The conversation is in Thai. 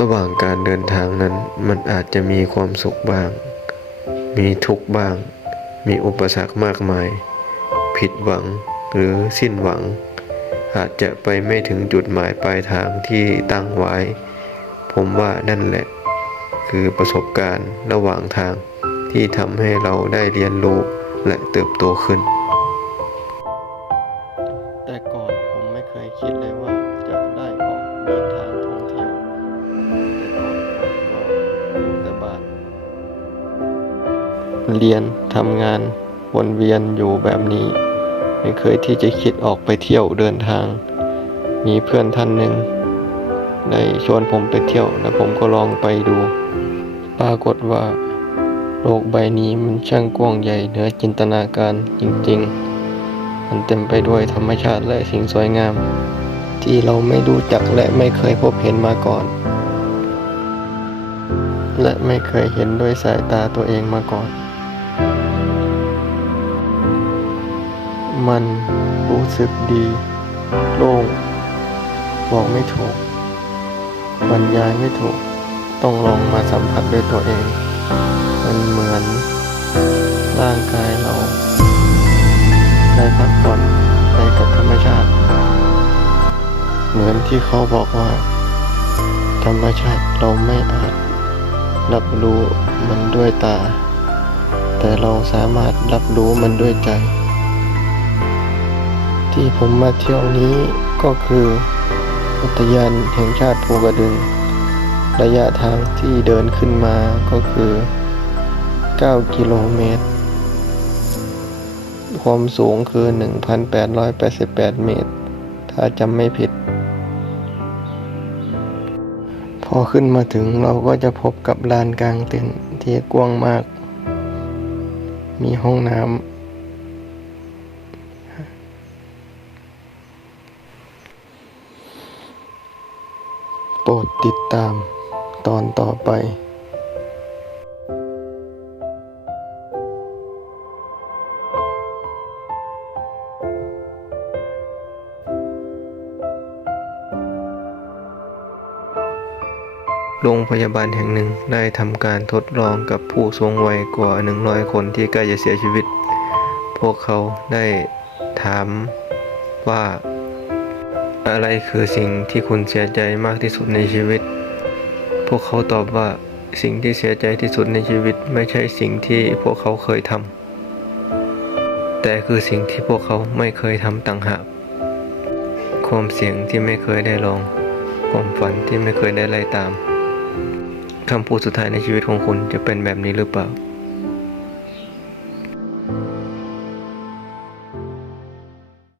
ระหว่างการเดินทางนั้นมันอาจจะมีความสุขบ้าง มีทุกข์บ้าง มีอุปสรรคมากมาย ผิดหวังหรือสิ้นหวัง อาจจะไปไม่ถึงจุดหมายปลายทางที่ตั้งไว้ ผมว่านั่นแหละ คือประสบการณ์ระหว่างทางที่ทำให้เราได้เรียนรู้และเติบโตขึ้น แต่ก่อนผมไม่เคยคิดเลยว่าจะได้ออกเดินทาง เรียนทำงานวนเวียนอยู่แบบนี้ ไม่เคยที่จะคิดออกไปเที่ยวเดินทาง มีเพื่อนท่านหนึ่งได้ชวนผมไปเที่ยวแล้วผมก็ลองไปดู ปรากฏว่า โลกใบนี้มันช่างกว้างใหญ่เหนือจินตนาการจริงๆ มันเต็มไปด้วยธรรมชาติและสิ่งสวยงาม ที่เราไม่รู้จักและไม่เคยพบเห็นมาก่อน และไม่เคยเห็นด้วยสายตาตัวเองมาก่อน มันรู้สึกดี โล่ง บอกไม่ถูก บรรยายไม่ถูก ต้องลองมาสัมผัสด้วยตัวเอง มันเหมือน ร่างกายเราได้พักผ่อนไปกับธรรมชาติ เหมือนที่เขาบอกว่า ธรรมชาติเราไม่อาจ รับรู้มันด้วยตา แต่เราสามารถรับรู้มันด้วยใจ ที่ผมมาเที่ยวนี้ก็คือ อุทยานแห่งชาติภูกระดึง ระยะทางที่เดินขึ้นมาก็คือ 9 กิโลเมตร ความสูงคือ 1,888 เมตร ถ้าจำไม่ผิด พอขึ้นมาถึงเราก็จะพบกับลานกลางเต็นท์ที่กว้างมาก มีห้องน้ำ ปรดติดตามตอนต่อไปโรงพยาบาลแห่งหนึ่งได้ทำการทดลองกับผู้สูงวัยกว่า 100 คนที่ใกล้จะเสียชีวิต พวกเขาได้ถามว่า อะไรคือสิ่งที่คุณเสียใจมากที่สุดในชีวิต พวกเขาตอบว่าสิ่งที่เสียใจที่สุดในชีวิตไม่ใช่สิ่งที่พวกเขาเคยทำ แต่คือสิ่งที่พวกเขาไม่เคยทำต่างหาก ความเสี่ยงที่ไม่เคยได้ลอง ความฝันที่ไม่เคยได้ไล่ตาม คำพูดสุดท้ายในชีวิตของคุณจะเป็นแบบนี้หรือเปล่า